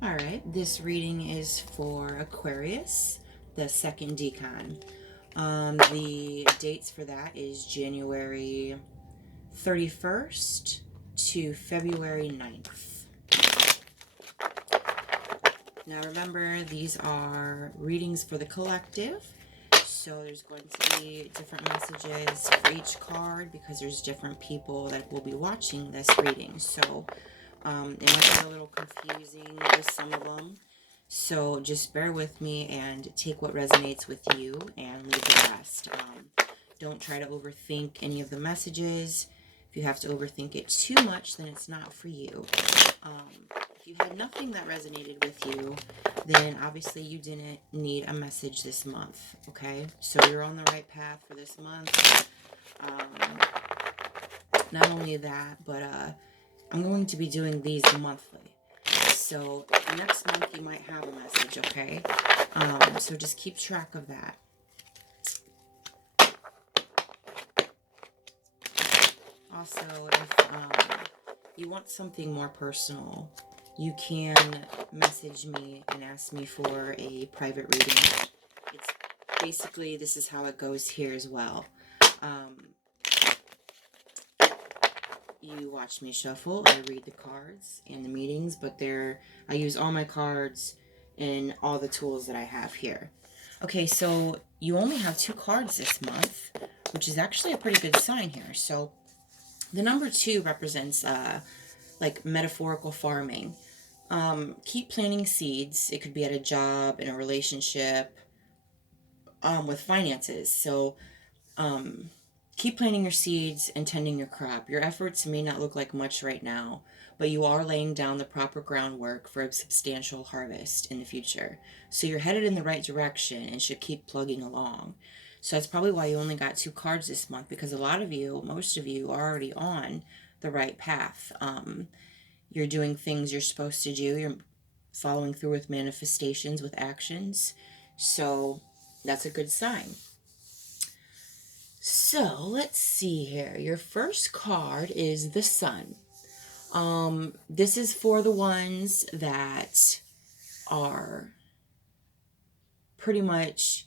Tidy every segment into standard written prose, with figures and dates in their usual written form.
All right, this reading is for Aquarius, the second decan. The dates for that is January 31st to February 9th. Now remember, these are readings for the collective, so there's going to be different messages for each card because there's different people that will be watching this reading. So it might be a little confusing with some of them. So just bear with me and take what resonates with you and leave the rest. Don't try to overthink any of the messages. If you have to overthink it too much, then it's not for you. If you had nothing that resonated with you, then obviously you didn't need a message this month, okay? So you're on the right path for this month. Not only that, but I'm going to be doing these monthly. So next month you might have a message, okay? So just keep track of that. Also, if you want something more personal, you can message me and ask me for a private reading. It's basically, this is how it goes here as well. You watch me shuffle, I read the cards and the meetings, but I use all my cards and all the tools that I have here. Okay, so you only have 2 cards this month, which is actually a pretty good sign here. So the number 2 represents like metaphorical farming. Keep planting seeds. It could be at a job, in a relationship, with finances. So keep planting your seeds and tending your crop. Your efforts may not look like much right now, but you are laying down the proper groundwork for a substantial harvest in the future. So you're headed in the right direction and should keep plugging along. So that's probably why you only got 2 cards this month, because a lot of you, most of you, are already on the right path. You're doing things you're supposed to do. You're following through with manifestations, with actions. So that's a good sign. So let's see here. Your first card is the Sun. This is for the ones that are pretty much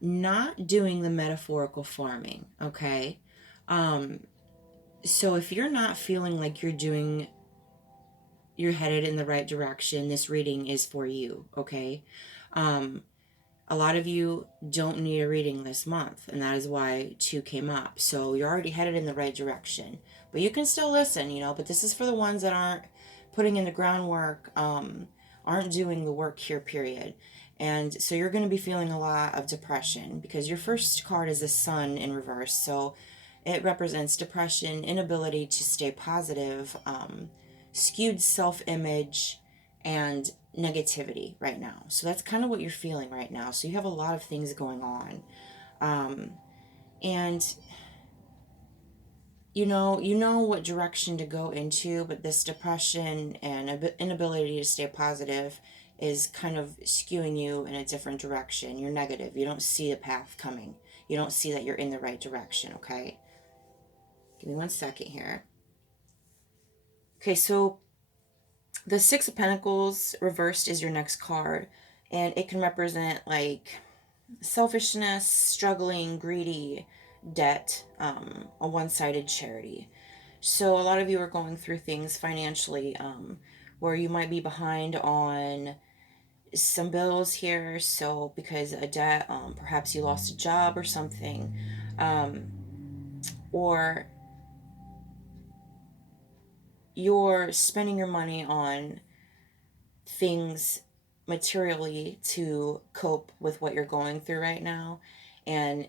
not doing the metaphorical farming, okay? So if you're not feeling like you're headed in the right direction, this reading is for you, okay? A lot of you don't need a reading this month, and that is why 2 came up. So you're already headed in the right direction. But you can still listen, but this is for the ones that aren't putting in the groundwork, aren't doing the work here, period. And so you're going to be feeling a lot of depression because your first card is the Sun in reverse. So it represents depression, inability to stay positive, skewed self-image, and negativity right now. So that's kind of what you're feeling right now. So you have a lot of things going on. And you know what direction to go into, but this depression and inability to stay positive is kind of skewing you in a different direction. You're negative. You don't see a path coming. You don't see that you're in the right direction, okay? Give me 1 second here. Okay, so the 6 of Pentacles reversed is your next card, and it can represent like selfishness, struggling, greedy, debt, a one-sided charity. So a lot of you are going through things financially where you might be behind on some bills here. So because of a debt, perhaps you lost a job or something, or you're spending your money on things materially to cope with what you're going through right now, and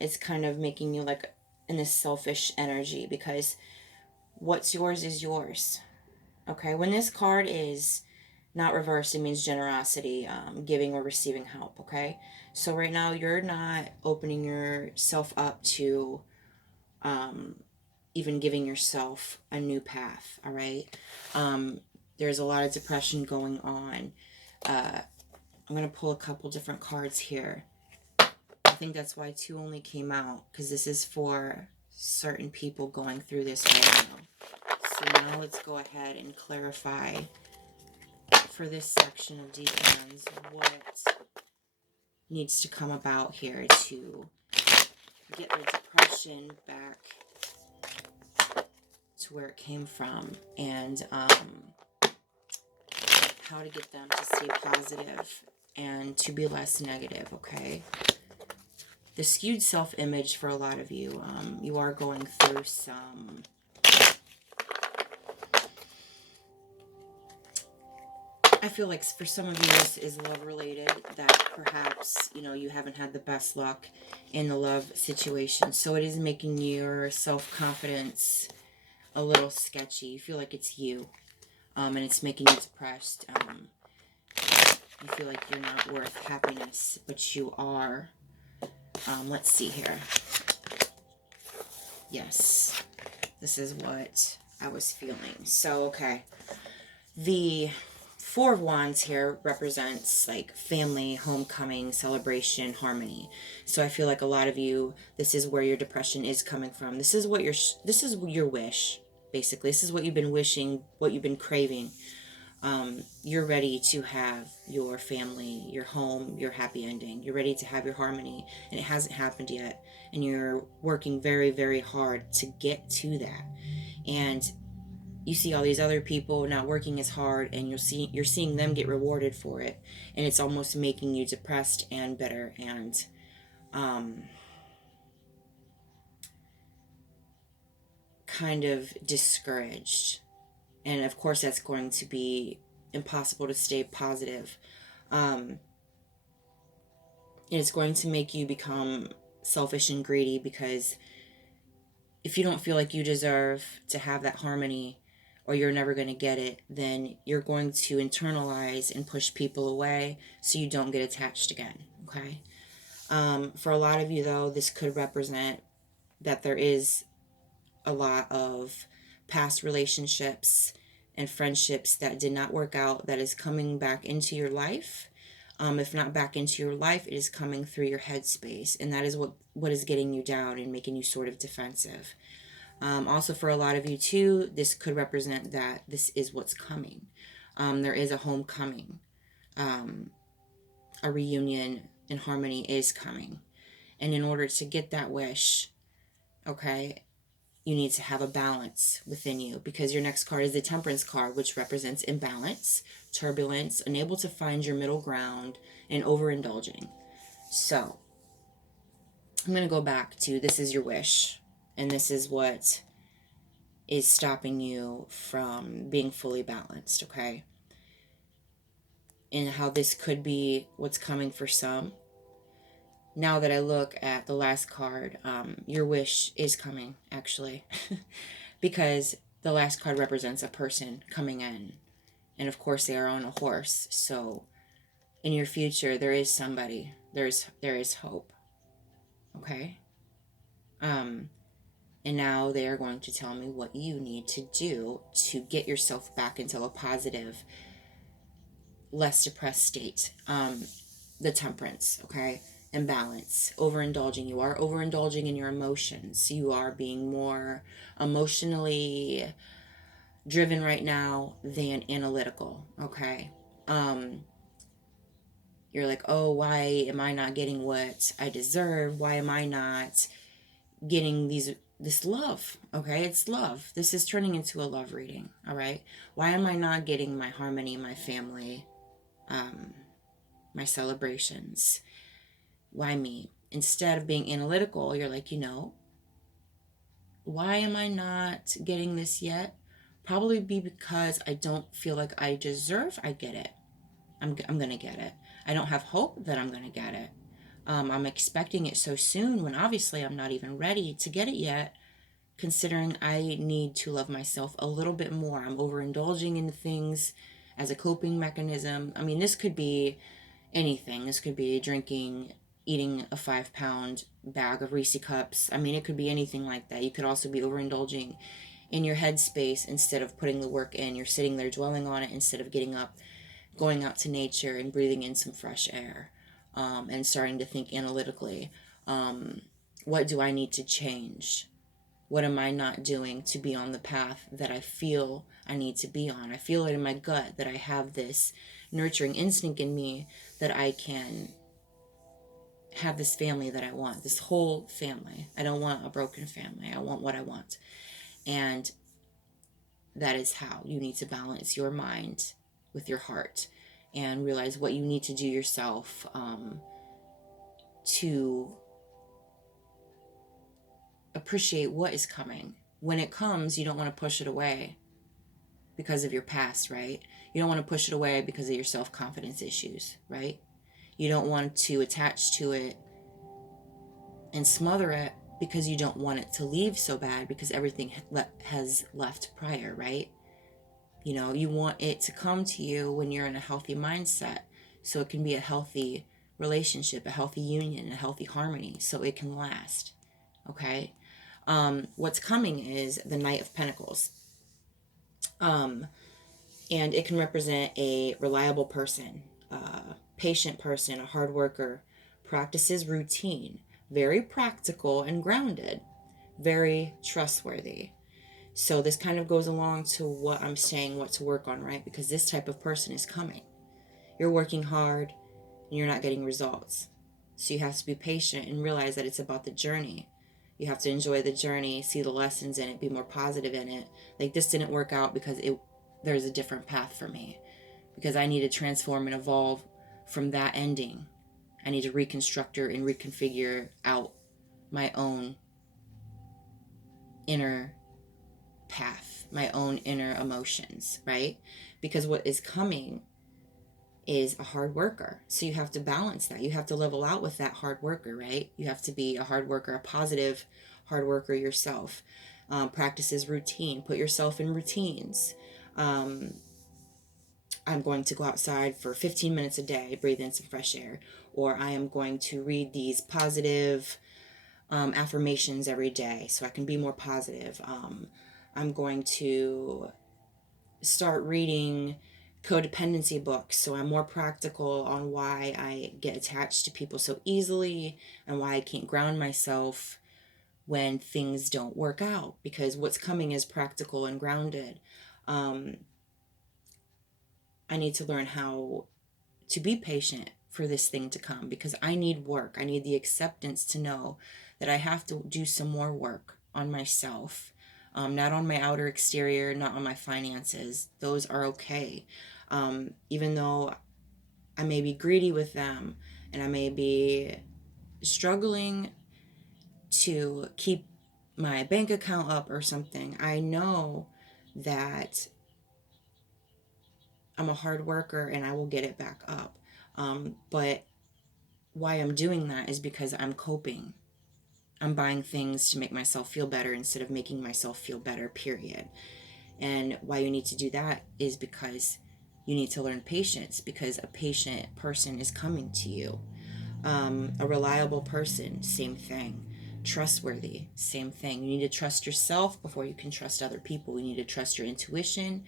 it's kind of making you like in this selfish energy because what's yours is yours. Okay, when this card is not reversed, it means generosity, giving or receiving help. Okay, so right now you're not opening yourself up to even giving yourself a new path. All right, there's a lot of depression going on. I'm going to pull a couple different cards here. I think that's why 2 only came out, because this is for certain people going through this right now. So now let's go ahead and clarify for this section of Decans, what needs to come about here to get their depression back to where it came from, and how to get them to stay positive and to be less negative, okay? The skewed self-image for a lot of you, you are going through some I feel like for some of you this is love related, that perhaps, you know, you haven't had the best luck in the love situation. So it is making your self-confidence a little sketchy. You feel like it's you, and it's making you depressed. You feel like you're not worth happiness, but you are. Let's see here. Yes, this is what I was feeling. So, okay. The Four of Wands here represents like family, homecoming, celebration, harmony. So I feel like a lot of you, this is where your depression is coming from. This is what this is your wish, basically. This is what you've been wishing, what you've been craving. You're ready to have your family, your home, your happy ending. You're ready to have your harmony, and it hasn't happened yet. And you're working very, very hard to get to that. And you see all these other people not working as hard, and you're seeing them get rewarded for it, and it's almost making you depressed and bitter and kind of discouraged. And of course that's going to be impossible to stay positive. It's going to make you become selfish and greedy, because if you don't feel like you deserve to have that harmony, or you're never going to get it, then you're going to internalize and push people away so you don't get attached again, okay? For a lot of you, though, this could represent that there is a lot of past relationships and friendships that did not work out that is coming back into your life. If not back into your life, it is coming through your headspace, and that is what is getting you down and making you sort of defensive. Also, for a lot of you too, this could represent that this is what's coming. There is a homecoming. A reunion and harmony is coming. And in order to get that wish, okay, you need to have a balance within you, because your next card is the Temperance card, which represents imbalance, turbulence, unable to find your middle ground, and overindulging. So, I'm going to go back to this is your wish. And this is what is stopping you from being fully balanced, okay? And how this could be what's coming for some. Now that I look at the last card, your wish is coming, actually. Because the last card represents a person coming in. And of course they are on a horse. So in your future, there is somebody. There is hope. Okay? And now they are going to tell me what you need to do to get yourself back into a positive, less depressed state. The Temperance, okay? Imbalance, overindulging. You are overindulging in your emotions. You are being more emotionally driven right now than analytical, okay? You're like, oh, why am I not getting what I deserve? Why am I not getting this love? Okay, it's love. This is turning into a love reading, all right? Why am I not getting my harmony, my family, my celebrations? Why me? Instead of being analytical, you're like, why am I not getting this yet? Probably be because I don't feel like I deserve I get it. I'm going to get it. I don't have hope that I'm going to get it. I'm expecting it so soon when obviously I'm not even ready to get it yet, considering I need to love myself a little bit more. I'm overindulging in things as a coping mechanism. I mean, this could be anything. This could be drinking, eating a 5-pound bag of Reese cups. I mean, it could be anything like that. You could also be overindulging in your headspace instead of putting the work in. You're sitting there dwelling on it instead of getting up, going out to nature and breathing in some fresh air, and starting to think analytically. What do I need to change? What am I not doing to be on the path that I feel I need to be on? I feel it in my gut that I have this nurturing instinct in me that I can have this family that I want, this whole family. I don't want a broken family. I want what I want. And that is how you need to balance your mind with your heart and realize what you need to do yourself to appreciate what is coming. When it comes, you don't want to push it away because of your past, right? You don't want to push it away because of your self-confidence issues, right? You don't want to attach to it and smother it because you don't want it to leave so bad because everything has left prior, right? You know, you want it to come to you when you're in a healthy mindset so it can be a healthy relationship, a healthy union, a healthy harmony so it can last, okay? What's coming is the Knight of Pentacles. And it can represent a reliable person, a patient person, a hard worker, practices routine, very practical and grounded, very trustworthy. So this kind of goes along to what I'm saying, what to work on, right? Because this type of person is coming. You're working hard and you're not getting results. So you have to be patient and realize that it's about the journey. You have to enjoy the journey, see the lessons in it, be more positive in it. Like, this didn't work out because there's a different path for me. Because I need to transform and evolve from that ending. I need to reconstruct and reconfigure out my own inner path, my own inner emotions, right? Because what is coming is a hard worker. So you have to balance that. You have to level out with that hard worker, right? You have to be a hard worker, a positive hard worker yourself. Practices routine. Put yourself in routines. I'm going to go outside for 15 minutes a day, breathe in some fresh air. Or I am going to read these positive affirmations every day so I can be more positive. I'm going to start reading codependency books so I'm more practical on why I get attached to people so easily and why I can't ground myself when things don't work out, because what's coming is practical and grounded. I need to learn how to be patient for this thing to come, because I need work. I need the acceptance to know that I have to do some more work on myself. Not on my outer exterior, not on my finances. Those are okay. Even though I may be greedy with them and I may be struggling to keep my bank account up or something, I know that I'm a hard worker and I will get it back up. But why I'm doing that is because I'm coping. I'm buying things to make myself feel better instead of making myself feel better, period. And why you need to do that is because you need to learn patience, because a patient person is coming to you. A reliable person, same thing. Trustworthy, same thing. You need to trust yourself before you can trust other people. You need to trust your intuition.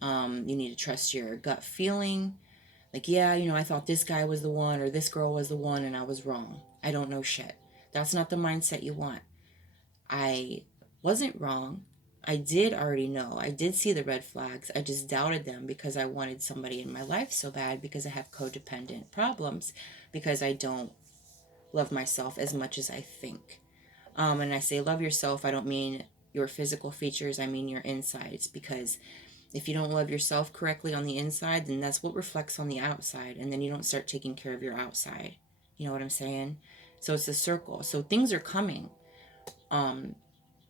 You need to trust your gut feeling. Like, yeah, I thought this guy was the one or this girl was the one and I was wrong. I don't know shit. That's not the mindset you want. I wasn't wrong. I did already know. I did see the red flags. I just doubted them because I wanted somebody in my life so bad, because I have codependent problems, because I don't love myself as much as I think. And I say love yourself, I don't mean your physical features, I mean your insides, because if you don't love yourself correctly on the inside, then that's what reflects on the outside, and then you don't start taking care of your outside. You know what I'm saying? So it's a circle. So things are coming.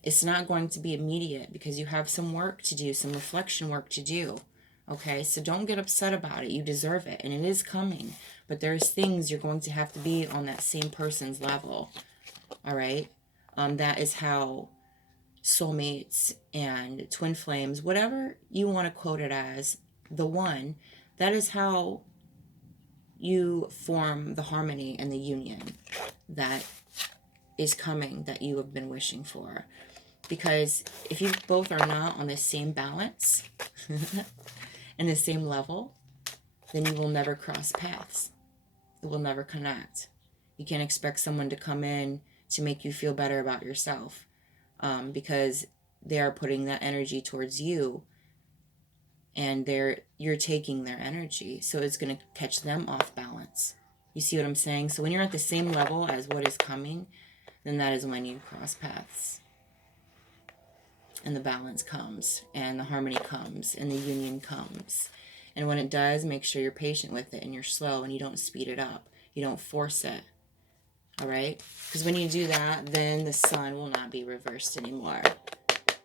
It's not going to be immediate because you have some work to do, some reflection work to do. Okay, so don't get upset about it. You deserve it, and it is coming. But there's things you're going to have to be on that same person's level. All right? That is how soulmates and twin flames, whatever you want to quote it as, the one, that is how you form the harmony and the union that is coming, that you have been wishing for. Because if you both are not on the same balance and the same level, then you will never cross paths. It will never connect. You can't expect someone to come in to make you feel better about yourself. because they are putting that energy towards you, and you're taking their energy, so it's going to catch them off balance. You see what I'm saying? So when you're at the same level as what is coming, then that is when you cross paths, and the balance comes, and the harmony comes, and the union comes. And when it does, make sure you're patient with it, and you're slow, and you don't speed it up. You don't force it. All right? Because when you do that, then the sun will not be reversed anymore.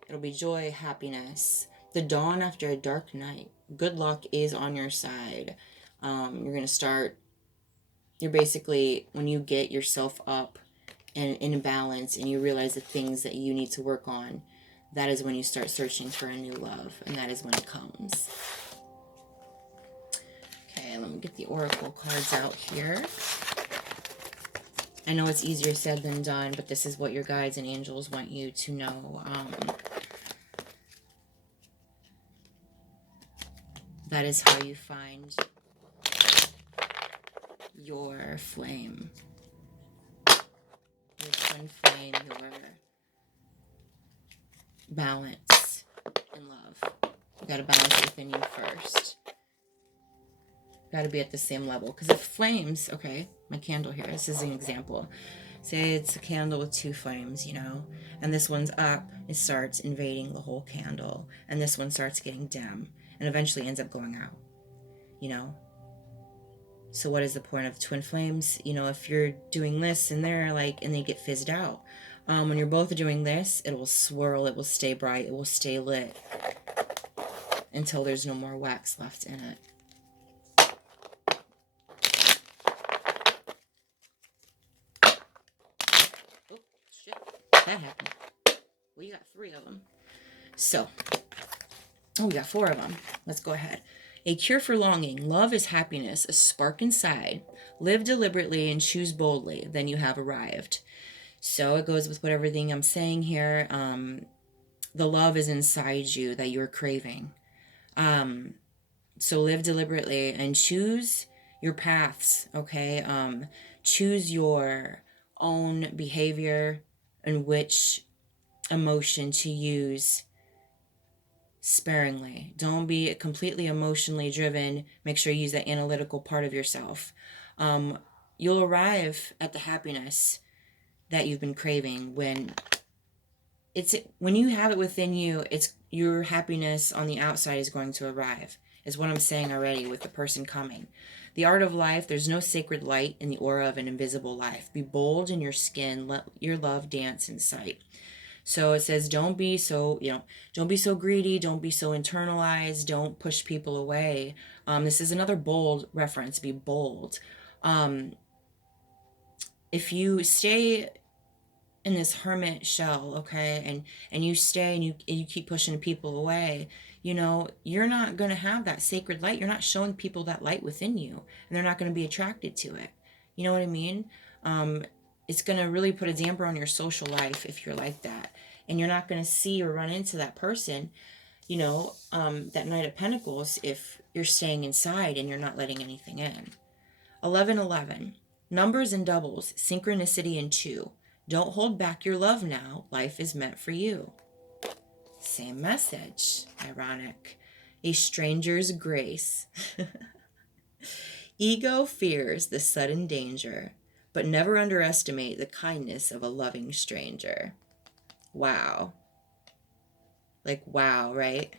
It'll be joy, happiness, the dawn after a dark night. Good luck is on your side. You're basically, when you get yourself up and in balance, and you realize the things that you need to work on, that is when you start searching for a new love, and that is when it comes. Okay, let me get the oracle cards out here. I know it's easier said than done, but this is what your guides and angels want you to know. That is how you find your flame. Your twin flame, your balance in love. You gotta balance within you first. Got to be at the same level. Because if flames, okay, my candle here, this is an example. Say it's a candle with two flames, you know, and this one's up, it starts invading the whole candle, and this one starts getting dim, and eventually ends up going out, you know. So what is the point of twin flames? You know, if you're doing this and they're like, and they get fizzed out. When you're both doing this, it will swirl, it will stay bright, it will stay lit until there's no more wax left in it. That happened. Well, you got 3 of them. So, we got 4 of them. Let's go ahead. A cure for longing. Love is happiness, a spark inside. Live deliberately and choose boldly. Then you have arrived. So it goes with what everything I'm saying here. The love is inside you that you're craving. So live deliberately and choose your paths, okay? Choose your own behavior and which emotion to use sparingly. Don't be completely emotionally driven. Make sure you use that analytical part of yourself. You'll arrive at the happiness that you've been craving when you have it within you. It's your happiness on the outside is going to arrive, is what I'm saying already with the person coming. The art of life, there's no sacred light in the aura of an invisible life. Be bold in your skin. Let your love dance in sight. So it says, don't be so greedy. Don't be so internalized. Don't push people away. This is another bold reference. Be bold. If you stay in this hermit shell, okay, and you stay and you keep pushing people away, you know, you're not going to have that sacred light. You're not showing people that light within you, and they're not going to be attracted to it. You know what I mean? It's going to really put a damper on your social life if you're like that. And you're not going to see or run into that person, you know, that Knight of Pentacles, if you're staying inside and you're not letting anything in. 1111. Numbers and doubles, synchronicity and 2. Don't hold back your love now. Life is meant for you. Same message. Ironic. A stranger's grace. Ego fears the sudden danger, but never underestimate the kindness of a loving stranger. Wow. Like, wow, right?